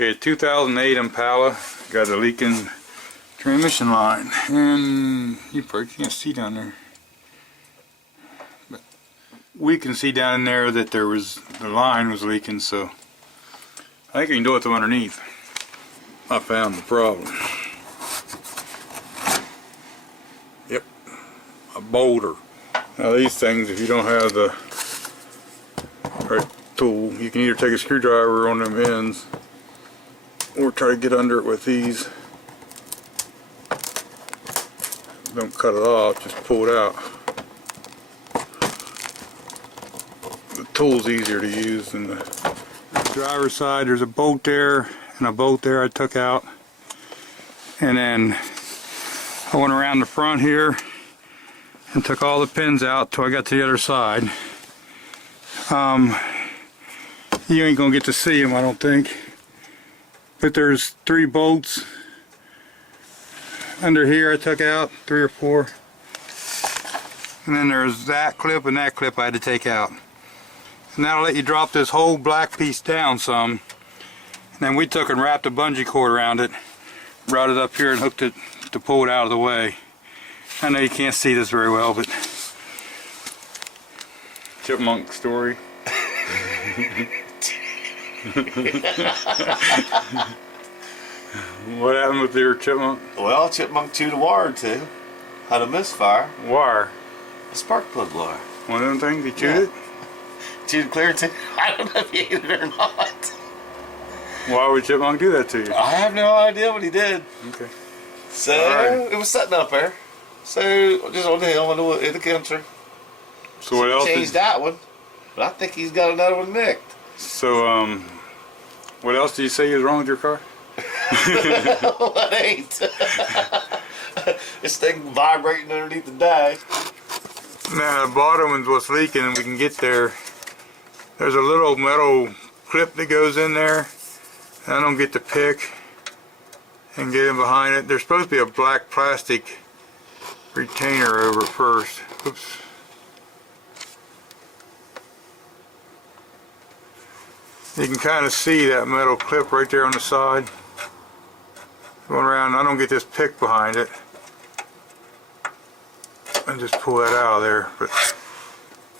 Okay, 2008 Impala got a leaking transmission line, and you probably can't see down there, but we can see down in there that the line was leaking. So I think you can do it from underneath. I found the problem. Yep, a boulder. Now these things, if you don't have the right tool, you can either take a screwdriver on them ends or try to get under it with these. Don't cut it off, just pull it out. The tool's easier to use than the driver's side. There's a bolt there and a bolt there I took out, and then I went around the front here and took all the pins out till I got to the other side. You ain't gonna get to see them, I don't think, but there's 3 bolts under here I took out, 3 or 4, and then there's that clip and that clip I had to take out. And that'll let you drop this whole black piece down some. And then we took and wrapped a bungee cord around it, brought it up here and hooked it to pull it out of the way. I know you can't see this very well, but chipmunk story. What happened with your chipmunk? Well, chipmunk chewed a wire or two. Had a misfire. Wire? A spark plug wire. One of them things? He chewed it? Chewed it clear too. I don't know if he ate it or not. Why would chipmunk do that to you? I have no idea what he did. Okay. So, right. It was sitting up there. So, just on the hill in the country. So what else? Changed that one. But I think he's got another one nicked. So, what else do you say is wrong with your car? What ain't? This thing vibrating underneath the dash. Now the bottom one's what's leaking, and we can get there. There's a little metal clip that goes in there, and I don't get to pick and get in behind it. There's supposed to be a black plastic retainer over it first. Oops. You can kind of see that metal clip right there on the side. Going around, I don't get this pick behind it. And just pull that out of there, but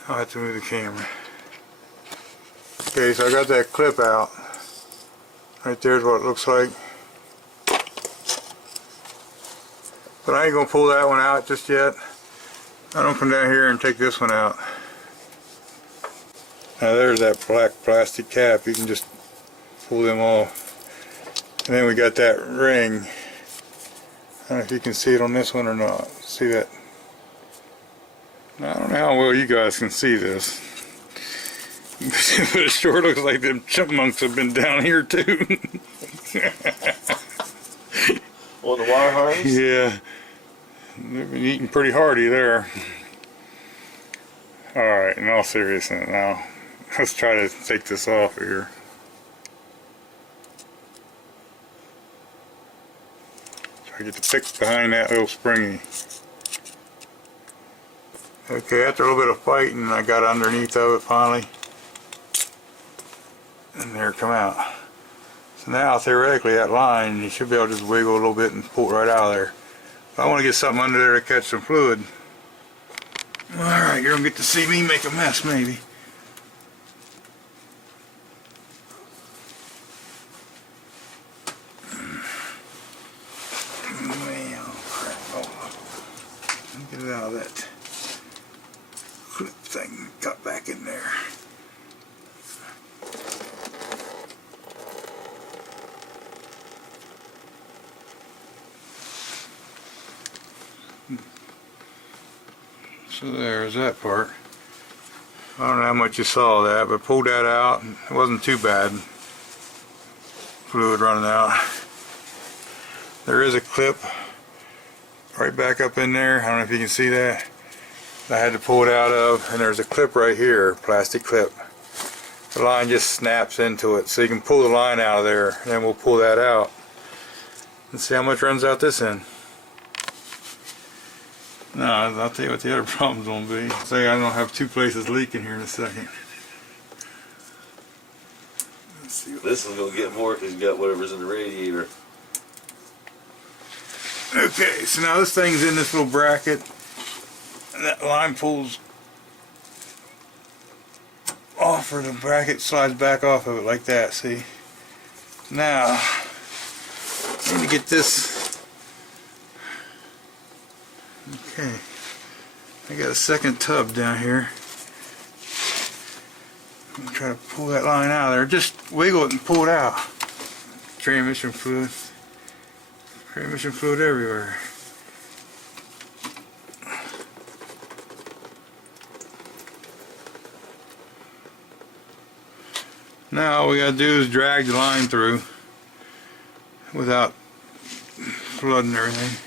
I'll have to move the camera. Okay, so I got that clip out. Right there's what it looks like. But I ain't gonna pull that one out just yet. I don't come down here and take this one out. Now there's that black plastic cap. You can just pull them off. And then we got that ring. I don't know if you can see it on this one or not. See that? I don't know how well you guys can see this. But it sure looks like them chipmunks have been down here too. On the wire harness? Yeah. They've been eating pretty hearty there. Alright, in all seriousness now, let's try to take this off here. Try to get the pick behind that little springy. Okay, after a little bit of fighting, I got underneath of it finally. And there it come out. So now, theoretically, that line, you should be able to just wiggle a little bit and pull it right out of there. If I want to get something under there to catch some fluid. Alright, you're going to get to see me make a mess, maybe. Well, crap. Oh, get it out of that clip thing. Got back in there. So there's that part. I don't know how much you saw that, but pulled that out. It wasn't too bad. Fluid running out. There is a clip right back up in there. I don't know if you can see that. I had to pull it out of, and there's a clip right here, plastic clip. The line just snaps into it, so you can pull the line out of there, and then we'll pull that out and see how much runs out this end. No, I'll tell you what the other problem's going to be. Say I don't have 2 places leaking here in a second. Let's see. This is gonna get more because you got whatever's in the radiator. Okay, so now this thing's in this little bracket, and that line pulls off, or the bracket slides back off of it like that, see? Now, I need to get this. Okay, I got a second tub down here. I'm gonna try to pull that line out of there. Just wiggle it and pull it out. Transmission fluid. Transmission fluid everywhere. Now all we gotta do is drag the line through without flooding everything.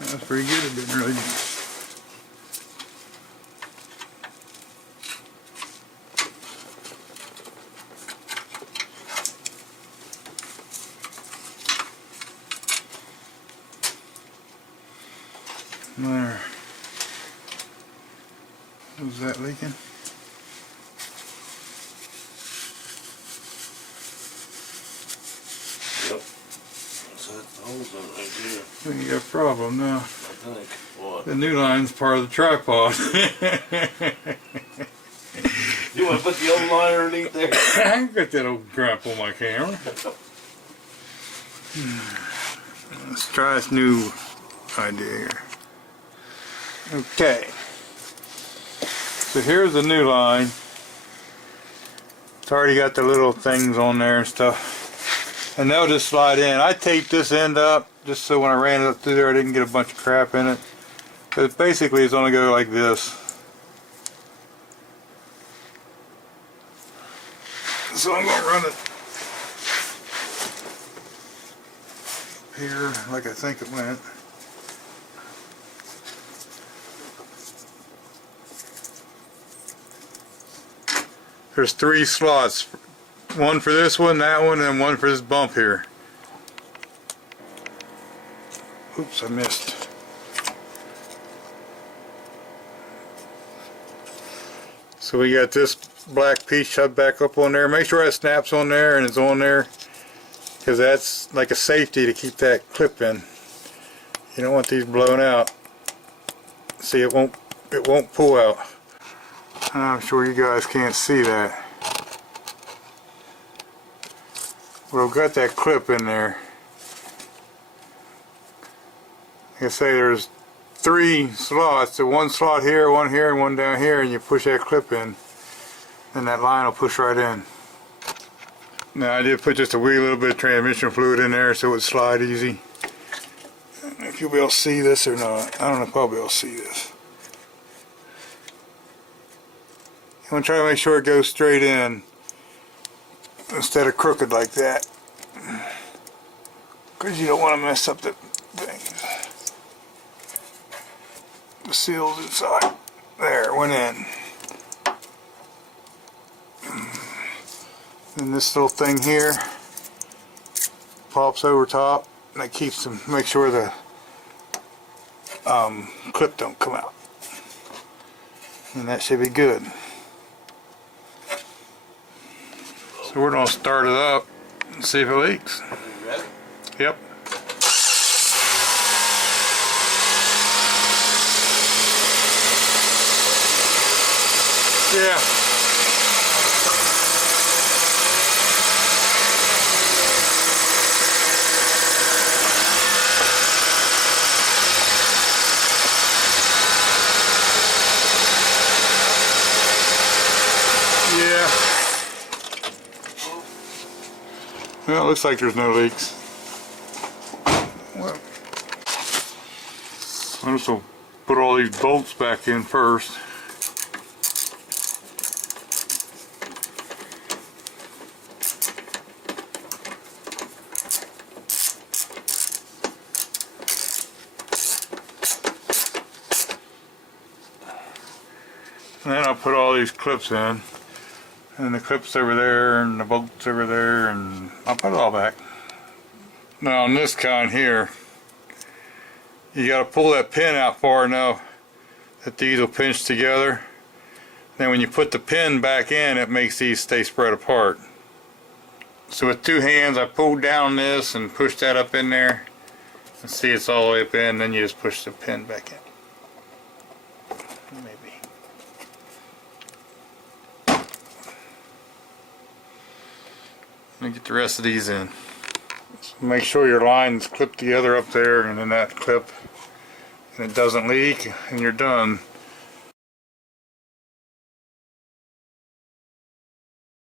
That's pretty good. It didn't really. There. Was that leaking? Yep. So that's the holes in it right there. I think you got a problem now. I think. What? The new line's part of the tripod. You want to put the old line underneath there? I can get that old crap on my camera. Let's try this new idea here. Okay. So here's the new line. It's already got the little things on there and stuff. And they'll just slide in. I taped this end up just so when I ran it up through there I didn't get a bunch of crap in it. But basically it's going to go like this. So I'm going to run it here like I think it went. There's 3 slots. One for this one, that one, and one for this bump here. Oops, I missed. So we got this black piece shoved back up on there. Make sure that snaps on there and it's on there, because that's like a safety to keep that clip in. You don't want these blown out. See, it won't pull out. I'm sure you guys can't see that. But I've got that clip in there. Like I say, there's 3 slots. So one slot here, one here, and one down here, and you push that clip in, and that line will push right in. Now I did put just a wee little bit of transmission fluid in there so it would slide easy. I don't know if you'll be able to see this or not. I don't know if I'll be able to see this. You want to try to make sure it goes straight in instead of crooked like that, because you don't want to mess up the things. The seals inside. There, it went in. And this little thing here pops over top, and that keeps them. Make sure the clip don't come out, and that should be good. So we're going to start it up and see if it leaks. You ready? Yep. Yeah. Yeah. Well, it looks like there's no leaks. Well, I'm just going to put all these bolts back in first. And then I'll put all these clips in. And the clips over there, and the bolts over there, and I'll put it all back. Now on this kind here, you got to pull that pin out far enough that these will pinch together. Then when you put the pin back in, it makes these stay spread apart. So with two hands, I pulled down this and pushed that up in there. And see, it's all the way up in, then you just push the pin back in. Maybe. Let me get the rest of these in. So make sure your line's clipped together up there and then that clip, and it doesn't leak, and you're done.